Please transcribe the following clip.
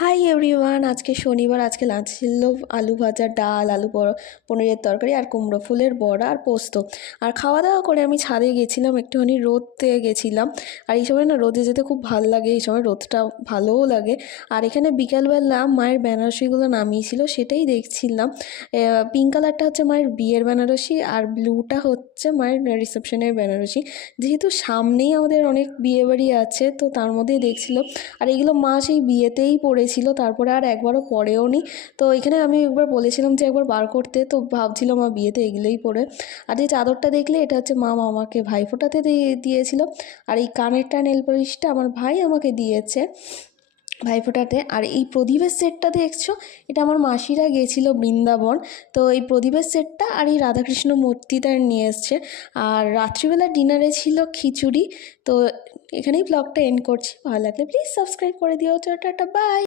Hi everyone, আজকে শনিবার। আজকে লাঞ্চ ছিল আলু ভাজা, ডাল, পনিরের তরকারি আর কুমড়ো ফুলের বড়া আর পোস্ত। আর খাওয়া দাওয়া করে আমি ছাদে গেছিলাম, একটুখানি রোদতে গেছিলাম। আর এই সময় না রোদে যেতে খুব ভালো লাগে, এই সময় রোদটা ভালোও লাগে। আর এখানে বিকালবেলা মায়ের বেনারসিগুলো নামিয়েছিল, সেটাই দেখছিলাম। পিঙ্ক কালারটা হচ্ছে মায়ের বিয়ের বেনারসি আর ব্লুটা হচ্ছে মায়ের রিসেপশনের বেনারসি। যেহেতু সামনেই আমাদের অনেক বিয়েবাড়ি আছে, তো তার মধ্যেই দেখছিল। আর এগুলো মা সেই বিয়েতেই পরেছিল, তারপরে আর একবারও পরেও নি। তো এখানে আমি একবার বলেছিলাম যে একবার বার করতে, তো ভাবছিল মা বিয়েতে এগুলোই পরে। আর এই চাদরটা দেখলে, এটা হচ্ছে মা আমাকে ভাইফোঁটাতে দিয়েছিল। আর এই কানেরটা নেল পলিশটা আমার ভাই আমাকে দিয়েছে ভাইফোঁটাতে। আর এই প্রদীপের সেটটা দেখছো, এটা আমার মাসিরা গিয়েছিল বৃন্দাবন, তো এই প্রদীপের সেটটা আর এই রাধাকৃষ্ণ মূর্তিটা নিয়ে এসছে। আর রাত্রিবেলা ডিনারে ছিল খিচুড়ি। তো এখানেই ব্লগটা এন্ড করছি। ভালো লাগলে প্লিজ সাবস্ক্রাইব করে দিও। Ta-ta, by.